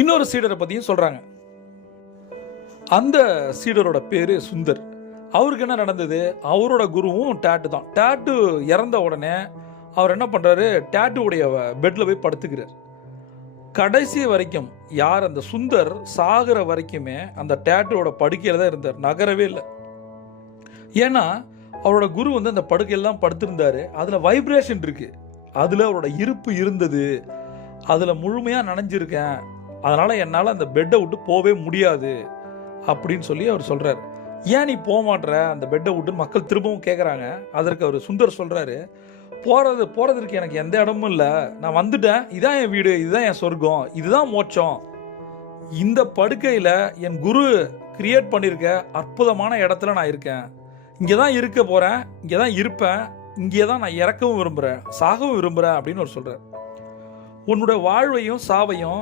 இன்னொரு சீடரை பற்றியும் சொல்கிறாங்க. அந்த சீடரோட பேர் சுந்தர். அவருக்கு என்ன நடந்தது? அவரோட குருவும் டேட்டு தான். டேட்டு இறந்த உடனே அவர் என்ன பண்ணுறாரு, டேட்டுடைய பெட்டில் போய் படுத்துக்கிறார். கடைசி வரைக்கும் யார் அந்த சுந்தர் சாகிற வரைக்குமே அந்த டேட்டுவோட படுக்கையில் தான் இருந்தார், நகரவே இல்லை. ஏன்னா அவரோட குரு வந்து அந்த படுக்கையில் தான் படுத்திருந்தாரு. அதில் வைப்ரேஷன் இருக்கு, அதில் அவரோட இருப்பு இருந்தது, அதில் முழுமையாக நனைஞ்சிருக்கேன், அதனால் என்னால் அந்த பெட்டை விட்டு போகவே முடியாது அப்படின்னு சொல்லி அவர் சொல்கிறார். ஏன் நீ போக மாட்ற அந்த பெட்டை விட்டுன்னு மக்கள் திரும்பவும் கேட்குறாங்க. அதற்கு அவர் சுந்தர் சொல்கிறாரு, போகிறதுக்கு எனக்கு எந்த இடமும் இல்லை, நான் வந்துட்டேன், இதான் என் வீடு, இதுதான் என் சொர்க்கம், இதுதான் மோட்சம். இந்த படுக்கையில் என் குரு கிரியேட் பண்ணியிருக்க அற்புதமான இடத்துல நான் இருக்கேன், இங்கே தான் இருக்க போகிறேன், இங்கே தான் இருப்பேன், இங்கே தான் நான் இறக்கவும் விரும்புகிறேன், சாகவும் விரும்புகிறேன் அப்படின்னு அவர் சொல்கிறார். உன்னோட வாழ்வையும் சாவையும்